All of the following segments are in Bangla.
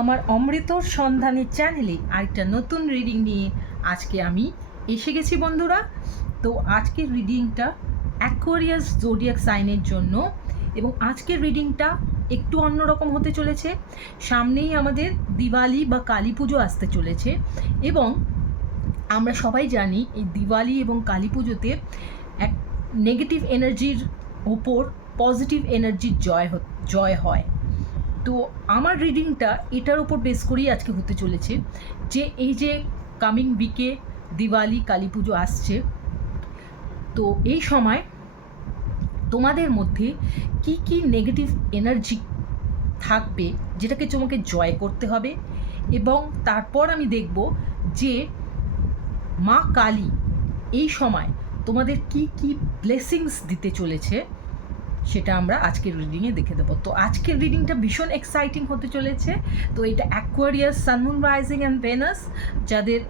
আমার অমৃতর সন্ধানী চ্যানেলে আরেকটা নতুন রিডিং নিয়ে আজকে আমি এসে গেছি বন্ধুরা। তো আজকের রিডিংটা অ্যাকোয়ারিয়াস জোডিয়াক সাইনের জন্য, এবং আজকের রিডিংটা একটু অন্যরকম হতে চলেছে। সামনেই আমাদের দিওয়ালি বা কালী পুজো আসতে চলেছে, এবং আমরা সবাই জানি এই দিওয়ালি এবং কালী পুজোতে এক নেগেটিভ এনার্জির ওপর পজিটিভ এনার্জির জয় হয়। তো আমার রিডিংটা এটার উপর বেস করেই আজকে হতে চলেছে যে এই যে কামিং উইকে দিওয়ালি কালী পুজো আসছে, তো এই সময় তোমাদের মধ্যে কি কি নেগেটিভ এনার্জি থাকবে যেটাকে তোমাকে জয় করতে হবে, এবং তারপর আমি দেখব যে মা কালী এই সময় তোমাদের কি কি ব্লেসিংস দিতে চলেছে, সেটা আমরা আজকের রিডিংয়ে দেখে দেবো। তো আজকের রিডিংটা ভীষণ এক্সাইটিং হতে চলেছে। তো এটা Aquarius sun moon rising and Venus যাদের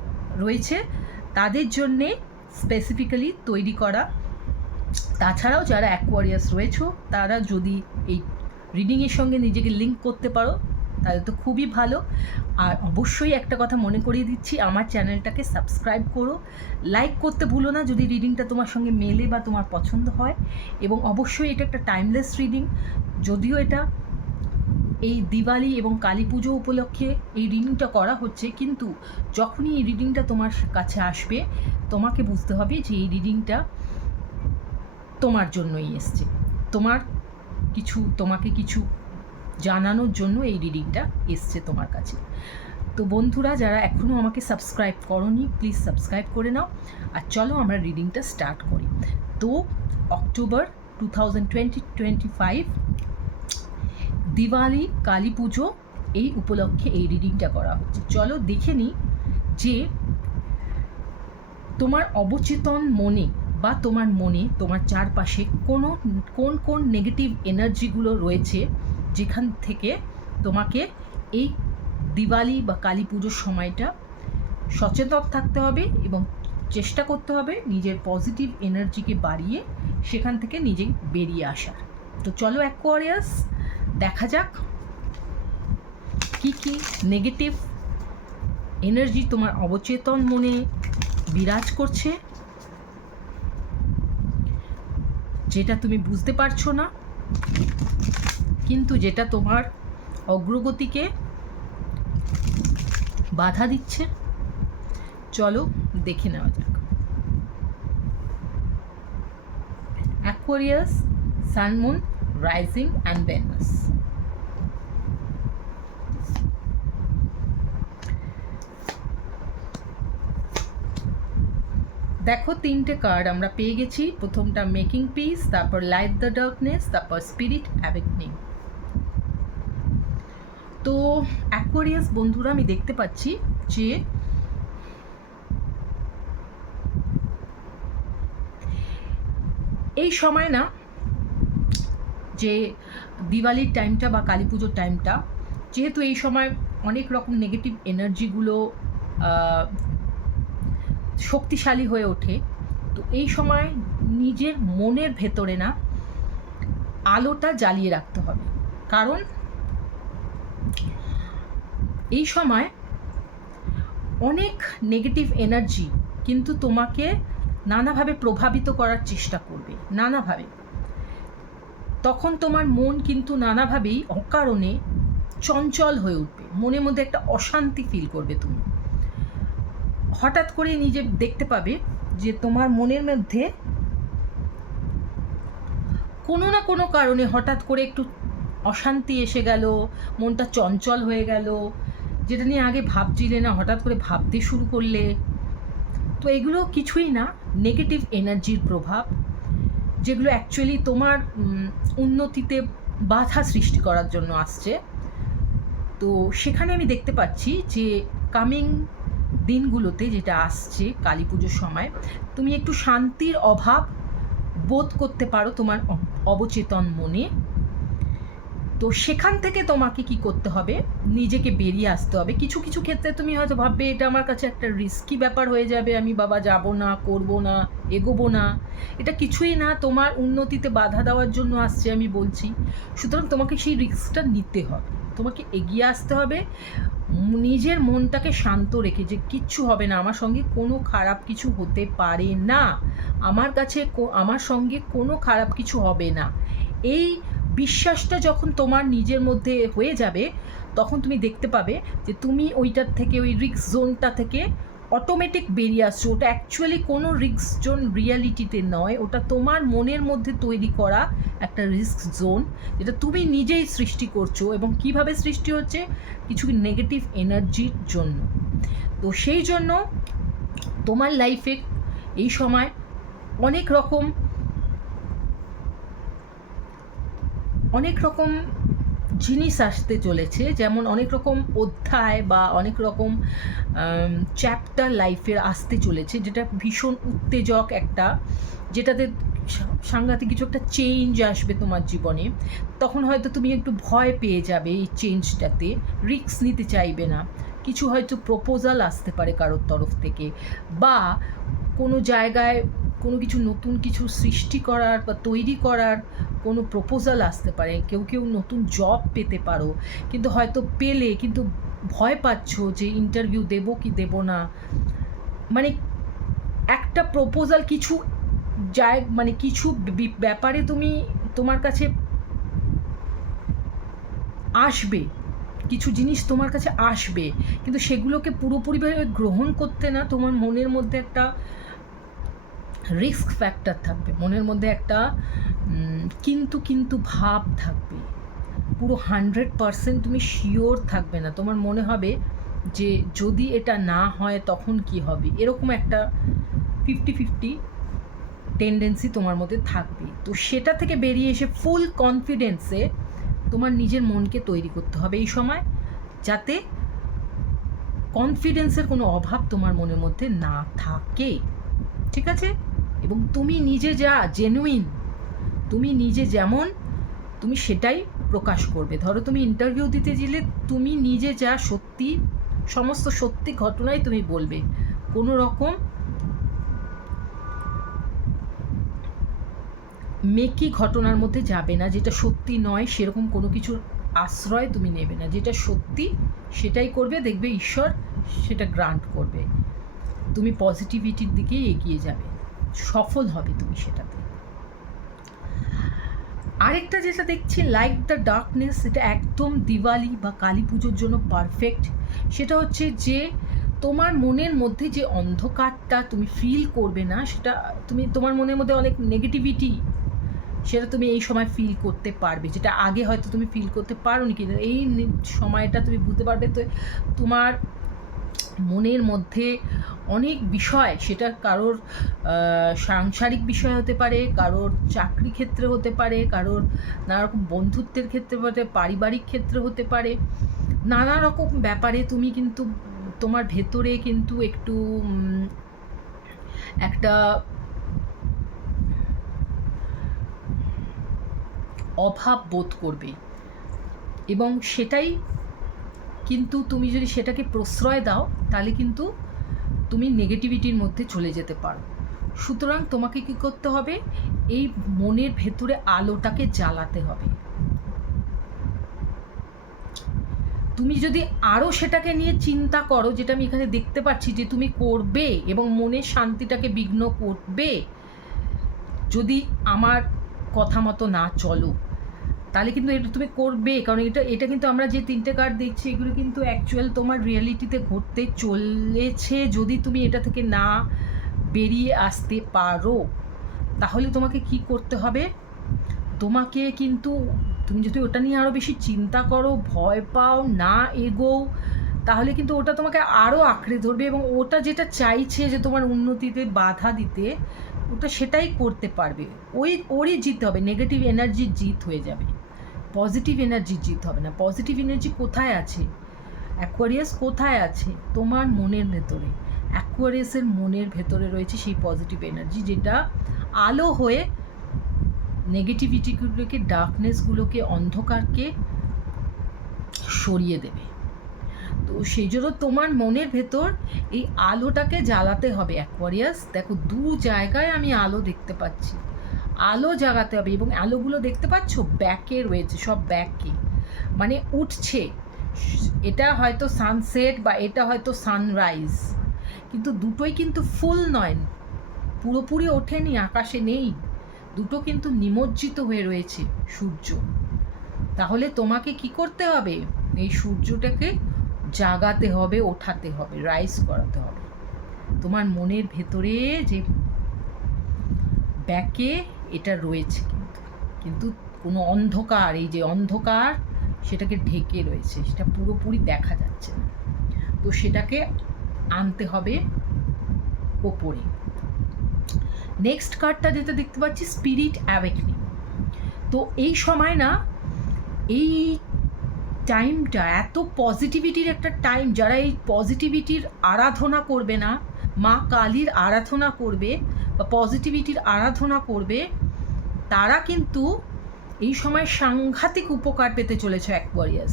রয়েছে তাদের জন্যে স্পেসিফিক্যালি তৈরি করা। তাছাড়াও যারা অ্যাকোয়ারিয়াস রয়েছে তারা যদি এই রিডিংয়ের সঙ্গে নিজেকে লিঙ্ক করতে পারো তাহলে তো খুবই ভালো। আর অবশ্যই একটা কথা মনে করিয়ে দিচ্ছি, আমার চ্যানেলটাকে সাবস্ক্রাইব করো, লাইক করতে ভুলো না যদি রিডিংটা তোমার সঙ্গে মেলে বা তোমার পছন্দ হয়। এবং অবশ্যই এটা একটা টাইমলেস রিডিং, যদিও এটা এই দিওয়ালি এবং কালী পুজো উপলক্ষে এই রিডিংটা করা হচ্ছে, কিন্তু যখনই এই রিডিংটা তোমার কাছে আসবে তোমাকে বুঝতে হবে যে এই রিডিংটা তোমার জন্যই এসছে, তোমাকে কিছু জানানোর জন্য এই রিডিংটা এসছে তোমার কাছে। তো বন্ধুরা যারা এখনও আমাকে সাবস্ক্রাইব করোনি প্লিজ সাবস্ক্রাইব করে নাও। আর চলো আমরা রিডিংটা স্টার্ট করি। তো অক্টোবর 2025 দিওয়ালি কালী পুজো এই উপলক্ষে এই রিডিংটা করা হচ্ছে। চলো দেখে নিই যে তোমার অবচেতন মনে বা তোমার মনে তোমার চারপাশে কোন নেগেটিভ এনার্জিগুলো রয়েছে যেখান থেকে তোমাকে এই দিওয়ালি বা কালী পুজোর সময়টা সচেতন থাকতে হবে এবং চেষ্টা করতে হবে নিজের পজিটিভ এনার্জিকে বাড়িয়ে সেখান থেকে নিজে বেরিয়ে আসার। তো চলো অ্যাকোয়ারিয়াস দেখা যাক কি কি নেগেটিভ এনার্জি তোমার অবচেতন মনে বিরাজ করছে, যেটা তুমি বুঝতে পারছো না কিন্তু যেটা তোমার অগ্রগতিকে বাধা দিচ্ছে। চলো দেখে নেওয়া যাক। Aquarius sun moon rising and Venus. দেখো তিনটে কার্ড আমরা পেয়ে গেছি। প্রথমটা মেকিং পিস, তারপর লাইট দ্য ডার্কনেস, তারপর স্পিরিট অ্যাওয়েকনিং। তো অ্যাকোয়ারিয়াস বন্ধুরা আমি দেখতে পাচ্ছি যে এই সময় না, যে দিওয়ালির টাইমটা বা কালী পুজোর টাইমটা, যেহেতু এই সময় অনেক রকম নেগেটিভ এনার্জিগুলো শক্তিশালী হয়ে ওঠে, তো এই সময় নিজের মনের ভেতরে না আলোটা জ্বালিয়ে রাখতে হবে। কারণ এই সময় অনেক নেগেটিভ এনার্জি কিন্তু তোমাকে নানাভাবে প্রভাবিত করার চেষ্টা করবে, নানাভাবে। তখন তোমার মন কিন্তু নানাভাবেই অকারণে চঞ্চল হয়ে উঠবে, মনের মধ্যে একটা অশান্তি ফিল করবে। তুমি হঠাৎ করে নিজে দেখতে পাবে যে তোমার মনের মধ্যে কোনো না কোনো কারণে হঠাৎ করে একটু অশান্তি এসে গেল, মনটা চঞ্চল হয়ে গেল, যেটা নিয়ে আগে ভাবছিলে না হঠাৎ করে ভাবতে শুরু করলে। তো এগুলো কিছুই না, নেগেটিভ এনার্জির প্রভাব, যেগুলো অ্যাকচুয়ালি তোমার উন্নতিতে বাধা সৃষ্টি করার জন্য আসছে। তো সেখানে আমি দেখতে পাচ্ছি যে কামিং দিনগুলোতে যেটা আসছে কালী পুজোর সময়, তুমি একটু শান্তির অভাব বোধ করতে পারো তোমার অবচেতন মনে। তো তো সেখান থেকে তোমাকে কি করতে হবে, নিজেকে বেরিয়ে আসতে হবে। কিছু কিছু ক্ষেত্রে তুমি হয়তো ভাববে এটা আমার কাছে একটা রিস্কি ব্যাপার হয়ে যাবে, আমি বাবা যাব না, করব না, এগোবো না। এটা কিছুই না, তোমার উন্নতিতে বাধা দেওয়ার জন্য আসছে আমি বলছি। সুতরাং তোমাকে সেই রিস্কটা নিতে হবে, তোমাকে এগিয়ে আসতে হবে নিজের মনটাকে শান্ত রেখে, যে কিচ্ছু হবে না, আমার সঙ্গে কোনো খারাপ কিছু হতে পারে না, আমার কাছে আমার সঙ্গে কোনো খারাপ কিছু হবে না। এই বিশ্বাসটা যখন তোমার নিজের মধ্যে হয়ে যাবে, তখন তুমি দেখতে পাবে যে তুমি ওইটার থেকে, ওই রিস্ক জোনটা থেকে অটোমেটিক বেরিয়ে আসছো। ওটা অ্যাকচুয়ালি কোনো রিস্ক জোন রিয়ালিটিতে নয়, ওটা তোমার মনের মধ্যে তৈরি করা একটা রিস্ক জোন, যেটা তুমি নিজেই সৃষ্টি করছো। এবং কিভাবে সৃষ্টি হচ্ছে, কিছু নেগেটিভ এনার্জির জন্য। তো সেই জন্য তোমার লাইফে এই সময় অনেক রকম জিনিস আসতে চলেছে, যেমন অনেক রকম অধ্যায় বা অনেক রকম চ্যাপ্টার লাইফের আসতে চলেছে, যেটা ভীষণ উত্তেজক একটা, যেটাতে সাংঘাতিক কিছু একটা চেঞ্জ আসবে তোমার জীবনে। তখন হয়তো তুমি একটু ভয় পেয়ে যাবে এই চেঞ্জটাতে, রিস্ক নিতে চাইবে না। কিছু হয়তো প্রপোজাল আসতে পারে কারোর তরফ থেকে, বা কোনো জায়গায় কোনো কিছু নতুন কিছু সৃষ্টি করার বা তৈরি করার কোনো প্রপোজাল আসতে পারে। কেউ কেউ নতুন জব পেতে পারো, কিন্তু হয়তো পেলে কিন্তু ভয় পাচ্ছ যে ইন্টারভিউ দেবো কি দেবো না। মানে একটা প্রপোজাল কিছু মানে কিছু ব্যাপারে তোমার কাছে আসবে, কিছু জিনিস তোমার কাছে আসবে, কিন্তু সেগুলোকে পুরোপুরিভাবে গ্রহণ করতে না, তোমার মনের মধ্যে একটা রিস্ক ফ্যাক্টর থাকবে, মনের মধ্যে একটা কিন্তু ভাব থাকবে। পুরো 100% তুমি শিওর থাকবে না, তোমার মনে হবে যে যদি এটা না হয় তখন কি হবে, এরকম একটা 50-50 টেন্ডেন্সি তোমার মধ্যে থাকবে। তো সেটা থেকে বেরিয়ে এসে ফুল কনফিডেন্সে তোমার নিজের মনকে তৈরি করতে হবে এই সময়, যাতে কনফিডেন্সের কোনো অভাব তোমার মনের মধ্যে না থাকে, ঠিক আছে? এবং তুমি নিজে যা জেনুইন, তুমি নিজে যেমন, তুমি সেটাই প্রকাশ করবে। ধরো তুমি ইন্টারভিউ দিতে গেলে তুমি নিজে যা সত্যি, সমস্ত সত্যি ঘটনাই তুমি বলবে, কোনো রকম মেকি ঘটনার মধ্যে যাবে না, যেটা সত্যি নয় সেরকম কোনো কিছুর আশ্রয় তুমি নেবে না, যেটা সত্যি সেটাই করবে, দেখবে ঈশ্বর সেটা গ্রান্ট করবে, তুমি পজিটিভিটির দিকেই এগিয়ে যাবে, সফল হবে তুমি সেটাতে। আরেকটা যেটা দেখছি, লাইক দ্য ডার্কনেস, এটা একদম দিওয়ালি বা কালী পুজোর জন্য পারফেক্ট। সেটা হচ্ছে যে তোমার মনের মধ্যে যে অন্ধকারটা তুমি ফিল করবে না, সেটা তোমার মনের মধ্যে অনেক নেগেটিভিটি, সেটা তুমি এই সময় ফিল করতে পারবে, যেটা আগে হয়তো তুমি ফিল করতে পারোনি, কিন্তু এই সময়টা তুমি বুঝতে পারবে। তো তোমার মনের মধ্যে অনেক বিষয়, সেটা কারোর সাংসারিক বিষয় হতে পারে, কারোর চাকরি ক্ষেত্রে হতে পারে, কারোর নানা রকম বন্ধুত্বের ক্ষেত্রে হতে, পারিবারিক ক্ষেত্রে হতে পারে, নানা রকম ব্যাপারে তুমি কিন্তু তোমার ভেতরে কিন্তু একটু একটা অভাব বোধ করবে, এবং সেটাই কিন্তু তুমি যদি সেটাকে প্রশ্রয় দাও, তাহলে কিন্তু তুমি নেগেটিভিটির মধ্যে চলে যেতে পারো। সুতরাং তোমাকে কী করতে হবে, এই মনের ভেতরে আলোটাকে জ্বালাতে হবে। তুমি যদি আরও সেটাকে নিয়ে চিন্তা করো, যেটা আমি এখানে দেখতে পাচ্ছি যে তুমি করবে, এবং মনের শান্তিটাকে বিঘ্ন করবে যদি আমার কথা মতো না চলো, তাহলে কিন্তু এটা তুমি করবে। কারণ এটা কিন্তু আমরা যে 3টে কার্ড দেখছি, এগুলো কিন্তু অ্যাকচুয়াল তোমার রিয়েলিটিতে ঘটতে চলেছে। যদি তুমি এটা থেকে না বেরিয়ে আসতে পারো, তাহলে তোমাকে কি করতে হবে, তোমাকে কিন্তু, তুমি যদি ওটা নিয়ে আরও বেশি চিন্তা করো, ভয় পাও, না এগোও, তাহলে কিন্তু ওটা তোমাকে আরও আঁকড়ে ধরবে, এবং ওটা যেটা চাইছে যে তোমার উন্নতিতে বাধা দিতে, ওটা সেটাই করতে পারবে। ওরই জিত হবে, নেগেটিভ এনার্জির জিত হয়ে যাবে, পজিটিভ এনার্জির জিত হবে না। পজিটিভ এনার্জি কোথায় আছে? অ্যাকোয়ারিয়াস কোথায় আছে? তোমার মনের ভেতরে। অ্যাকোয়ারিয়াসের মনের ভেতরে রয়েছে সেই পজিটিভ এনার্জি, যেটা আলো হয়ে নেগেটিভিটিগুলোকে, ডার্কনেসগুলোকে, অন্ধকারকে সরিয়ে দেবে। তো সেই জন্য তোমার মনের ভেতর এই আলোটাকে জ্বালাতে হবে অ্যাকোয়ারিয়াস। দেখো দু জায়গায় আমি আলো দেখতে পাচ্ছি, আলো জাগাতে হবে। এবং আলোগুলো দেখতে পাচ্ছ ব্যাকে রয়েছে, সব ব্যাকে, মানে উঠছে। এটা হয়তো সানসেট বা এটা হয়তো সানরাইজ, কিন্তু দুটোই কিন্তু ফুল নয়, পুরোপুরি ওঠেনি, আকাশে নেই, দুটো কিন্তু নিমজ্জিত হয়ে রয়েছে সূর্য। তাহলে তোমাকে কি করতে হবে? এই সূর্যটাকে জাগাতে হবে, ওঠাতে হবে, রাইজ করাতে হবে। তোমার মনের ভেতরে যে ব্যাকে এটা রয়েছে, কিন্তু কোনো অন্ধকার, এই যে অন্ধকার সেটাকে ঢেকে রয়েছে, সেটা পুরোপুরি দেখা যাচ্ছে না। তো সেটাকে আনতে হবে ওপরে। নেক্সট কার্ডটা যেটা দেখতে পাচ্ছি, স্পিরিট অ্যাওয়েকনিং। তো এই সময় না, এই টাইমটা এত পজিটিভিটির একটা টাইম, যারা এই পজিটিভিটির আরাধনা করবে না, মা কালীর আরাধনা করবে বা পজিটিভিটির আরাধনা করবে, তারা কিন্তু এই সময় সাংঘাতিক উপকার পেতে চলেছে অ্যাকোয়ারিয়াস।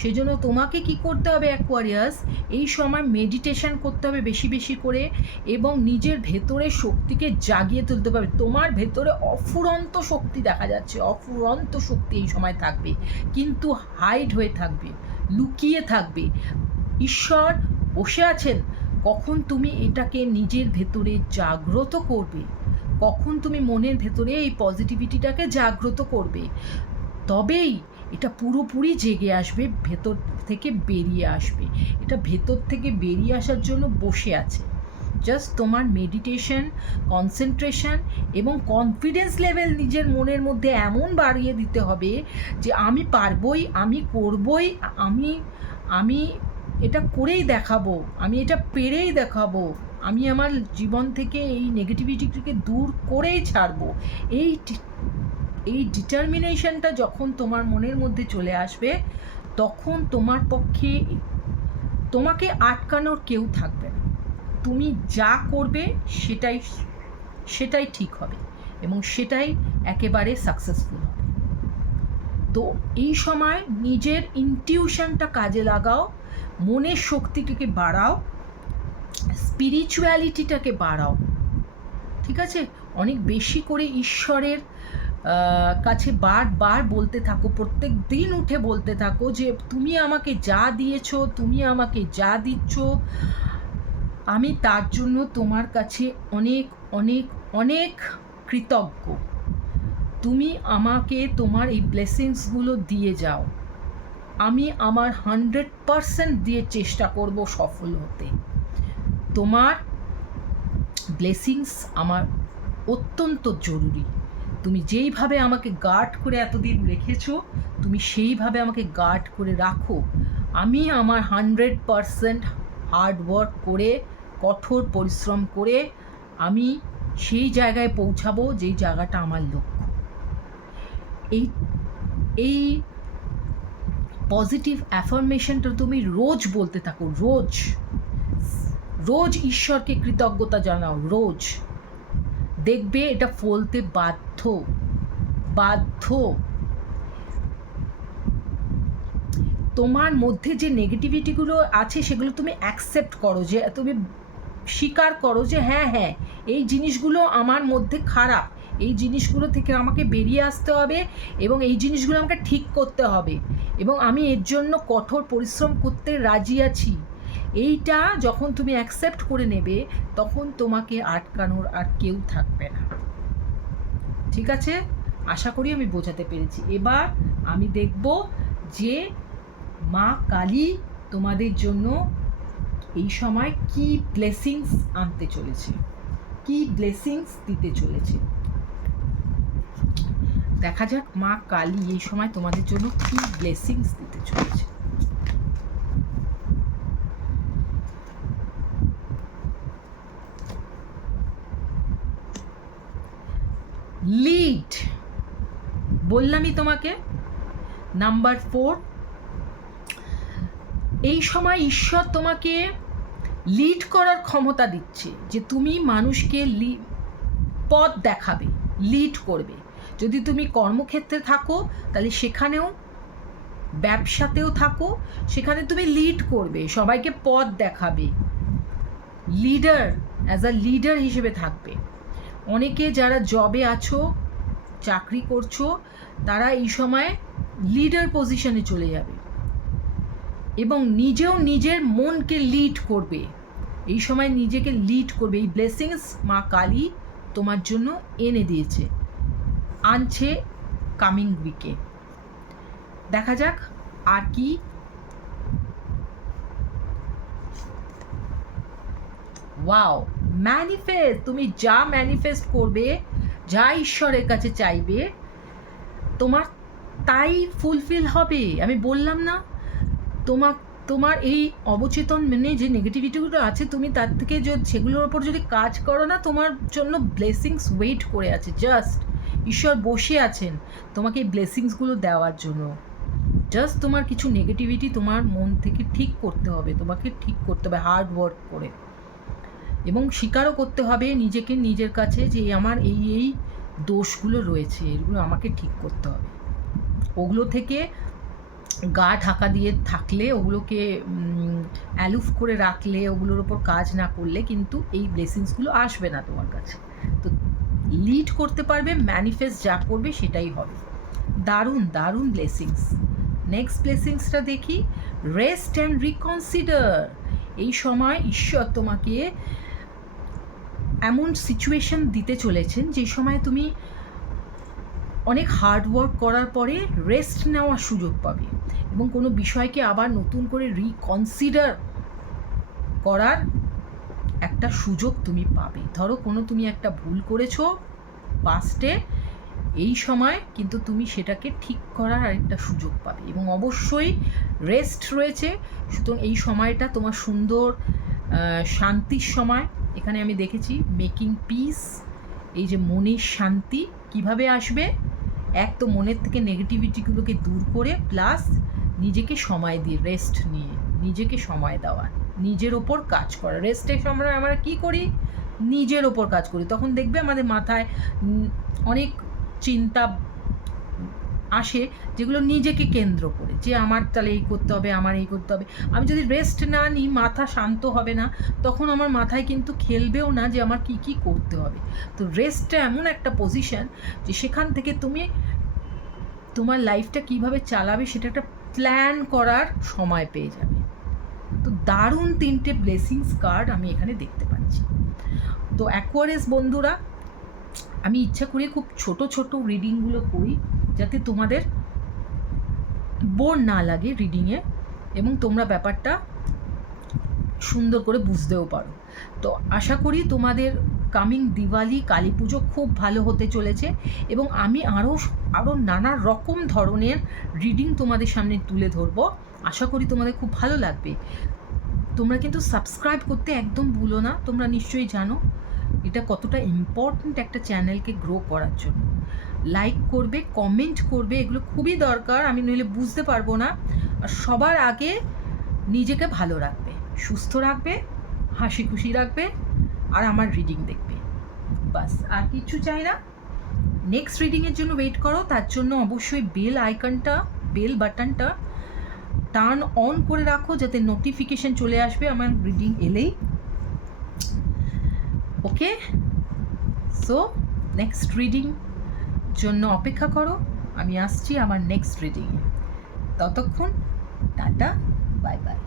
সেই জন্য তোমাকে কি করতে হবে অ্যাকোয়ারিয়াস, এই সময় মেডিটেশন করতে হবে বেশি বেশি করে, এবং নিজের ভেতরে শক্তিকে জাগিয়ে তুলতে পারবে। তোমার ভেতরে অফুরন্ত শক্তি দেখা যাচ্ছে, অফুরন্ত শক্তি এই সময় থাকবে, কিন্তু হাইড হয়ে থাকবে, লুকিয়ে থাকবে। ঈশ্বর বসে আছেন, কখন তুমি এটাকে নিজের ভেতরে জাগ্রত করবে, কখন তুমি মনের ভেতরে এই পজিটিভিটিটাকে জাগ্রত করবে, তবেই এটা পুরোপুরি জেগে আসবে, ভেতর থেকে বেরিয়ে আসবে। এটা ভেতর থেকে বেরিয়ে আসার জন্য বসে আছে। জাস্ট তোমার মেডিটেশন, কনসেন্ট্রেশন এবং কনফিডেন্স লেভেল নিজের মনের মধ্যে এমন বাড়িয়ে দিতে হবে যে আমি পারবই, আমি করবই, আমি এটা করেই দেখাবো, আমি এটা পেরেই দেখাবো, আমি আমার জীবন থেকে এই নেগেটিভিটিকে দূর করেই ছাড়বো। এই ডিটারমিনেশনটা যখন তোমার মনের মধ্যে চলে আসবে, তখন তোমার পক্ষে তোমাকে আটকানোর কেউ থাকবে না। তুমি যা করবে সেটাই ঠিক হবে এবং সেটাই একেবারে সাকসেসফুল হবে। তো এই সময় নিজের ইনটিউশনটা কাজে লাগাও, মনের শক্তিটাকে বাড়াও, স্পিরিচুয়ালিটিটাকে বাড়াও, ঠিক আছে? অনেক বেশি করে ঈশ্বরের কাছে বারবার বলতে থাকো, প্রত্যেক দিন উঠে বলতে থাকো যে তুমি আমাকে যা দিয়েছো, তুমি আমাকে যা দিচ্ছ, আমি তার জন্য তোমার কাছে অনেক অনেক অনেক কৃতজ্ঞ। তুমি আমাকে তোমার এই ব্লেসিংসগুলো দিয়ে যাও, আমি আমার 100% দিয়ে চেষ্টা করব সফল হতে। তোমার ব্লেসিংস আমার অত্যন্ত জরুরি। তুমি যেইভাবে আমাকে গার্ড করে এতদিন রেখেছো, তুমি সেইভাবে আমাকে গার্ড করে রাখো। আমি আমার 100% হার্ডওয়ার্ক করে, কঠোর পরিশ্রম করে আমি সেই জায়গায় পৌঁছাবো যেই জায়গাটা আমার লক্ষ্য। এই পজিটিভ অ্যাফার্মেশনটা তুমি রোজ বলতে থাকো, রোজ রোজ ঈশ্বরকে কৃতজ্ঞতা জানাও, রোজ দেখবে এটা ফলতে বাধ্য। তোমার মধ্যে যে নেগেটিভিটিগুলো আছে সেগুলো তুমি অ্যাকসেপ্ট করো, যে তুমি স্বীকার করো যে হ্যাঁ এই জিনিসগুলো আমার মধ্যে খারাপ, এই জিনিসগুলো থেকে আমাকে বেরিয়ে আসতে হবে এবং এই জিনিসগুলো আমাকে ঠিক করতে হবে এবং আমি এর জন্য কঠোর পরিশ্রম করতে রাজি আছি। এইটা যখন তুমি অ্যাকসেপ্ট করে নেবে, তখন তোমাকে আটকানোর আর কেউ থাকবে না। ঠিক আছে? আশা করি আমি বোঝাতে পেরেছি। এবার আমি দেখব যে মা কালী তোমাদের জন্য এই সময় কি ব্লেসিংস আনতে চলেছে, কি ব্লেসিংস দিতে চলেছে। দেখা যাক মা কালী এই সময় তোমাদের জন্য কি ব্লেসিংস দিতে চলেছে। লিড, বললামই তোমাকে, নাম্বার 4। এই সময় ঈশ্বর তোমাকে লিড করার ক্ষমতা দিচ্ছে, যে তুমি মানুষকে পথ দেখাবে, লিড করবে। যদি তুমি কর্মক্ষেত্রে থাকো তাহলে সেখানেও ব্যবসাতেও থাকো, সেখানে তুমি লিড করবে, সবাইকে পথ দেখাবে, লিডার, অ্যাজ আ লিডার হিসেবে থাকবে। অনেকে যারা জবে আছো, চাকরি করছো, তারা এই সময় লিডার পজিশনে চলে যাবে এবং নিজেও নিজের মনকে লিড করবে। এই সময় নিজেকে লিড করবে। এই ব্লেসিংস মা কালী তোমার জন্য এনে দিয়েছে, আনছে কামিং উইকে। দেখা যাক আর কি। ওয়াও, ম্যানিফেস্ট, তুমি যা ম্যানিফেস্ট করবে, যা ঈশ্বরের কাছে চাইবে, তোমার তাই ফুলফিল হবে। আমি বললাম না, তোমার এই অবচেতন মানে যে নেগেটিভিটিগুলো আছে, তুমি তার থেকে সেগুলোর ওপর যদি কাজ করো না, তোমার জন্য ব্লেসিংস ওয়েট করে আছে। জাস্ট ঈশ্বর বসে আছেন তোমাকে এই ব্লেসিংসগুলো দেওয়ার জন্য। জাস্ট তোমার কিছু নেগেটিভিটি তোমার মন থেকে ঠিক করতে হবে, তোমাকে ঠিক করতে হবে হার্ড ওয়ার্ক করে, এবং স্বীকারও করতে হবে নিজেকে, নিজের কাছে, যে আমার এই দোষগুলো রয়েছে, এগুলো আমাকে ঠিক করতে হবে। ওগুলো থেকে গা ঢাকা দিয়ে থাকলে, ওগুলোকে অ্যালুফ করে রাখলে, ওগুলোর ওপর কাজ না করলে কিন্তু এই ব্লেসিংসগুলো আসবে না তোমার কাছে। তো লিড করতে পারবে, ম্যানিফেস্ট যা করবে সেটাই হবে। দারুণ দারুণ ব্লেসিংস। নেক্সট ব্লেসিংসটা দেখি, রেস্ট অ্যান্ড রিকনসিডার। এই সময় ঈশ্বর তোমাকে এমন সিচুয়েশন দিতে চলেছেন যে সময় তুমি অনেক হার্ড ওয়ার্ক করার পরে রেস্ট নেওয়ার সুযোগ পাবে এবং কোনো বিষয়কে আবার নতুন করে রিকনসিডার করার একটা সুযোগ তুমি পাবে। ধরো তুমি একটা ভুল করেছো পাস্টে, এই সময় কিন্তু তুমি সেটাকে ঠিক করার আরেকটা সুযোগ পাবে এবং অবশ্যই রেস্ট রয়েছে। সুতরাং এই সময়টা তোমার সুন্দর শান্তির সময়। এখানে আমি দেখেছি মেকিং পিস, এই যে মনের শান্তি কিভাবে আসবে, এক তো মনের থেকে নেগেটিভিটিগুলোকে দূর করে, প্লাস নিজেকে সময় দিয়ে, রেস্ট নিয়ে নিজেকে সময় দেওয়া, নিজের ওপর কাজ করা। রেস্টের সময় আমরা কী করি, নিজের ওপর কাজ করি। তখন দেখবে আমাদের মাথায় অনেক চিন্তা আসে যেগুলো নিজেকে কেন্দ্র করে, যে আমার তাহলে এই করতে হবে, আমার এই করতে হবে। আমি যদি রেস্ট না নিই, মাথা শান্ত হবে না, তখন আমার মাথায় কিন্তু খেলবেও না যে আমার কি কি করতে হবে। তো রেস্টটা এমন একটা পজিশন যে সেখান থেকে তুমি তোমার লাইফটা কিভাবে চালাবে সেটা একটা প্ল্যান করার সময় পেয়ে যাবে। তো দারুণ 3টে ব্লেসিংস কার্ড আমি এখানে দেখতে পাচ্ছি। তো অ্যাকোয়ারিয়াস বন্ধুরা, আমি ইচ্ছা করি খুব ছোট ছোট রিডিংগুলো করি, যাতে তোমাদের বোর না লাগে রিডিংয়ে এবং তোমরা ব্যাপারটা সুন্দর করে বুঝতেও পারো। তো আশা করি তোমাদের কামিং দিওয়ালি, কালী পুজো খুব ভালো হতে চলেছে এবং আমি আরও নানা রকম ধরনের রিডিং তোমাদের সামনে তুলে ধরবো। আশা করি তোমাদের খুব ভালো লাগবে। তোমরা কিন্তু সাবস্ক্রাইব করতে একদম ভুলো না। তোমরা নিশ্চয়ই জানো এটা কতটা ইম্পর্ট্যান্ট একটা চ্যানেলকে গ্রো করার জন্য। লাইক করবে, কমেন্ট করবে, এগুলো খুবই দরকার, আমি নইলে বুঝতে পারবো না। আর সবার আগে নিজেকে ভালো রাখবে, সুস্থ রাখবে, হাসি খুশি রাখবে, আর আমার রিডিং দেখবে, বাস আর কিচ্ছু চাই না। নেক্সট রিডিংয়ের জন্য ওয়েট করো, তার জন্য অবশ্যই বেল বাটনটা টার্ন অন করে রাখো, যাতে নোটিফিকেশন চলে আসবে আমার রিডিং এলেই। ওকে, সো নেক্সট রিডিং জন্য অপেক্ষা করো, আমি আসছি আমার নেক্সট রিডিংয়ে। ততক্ষণ টাটা, বাই বাই।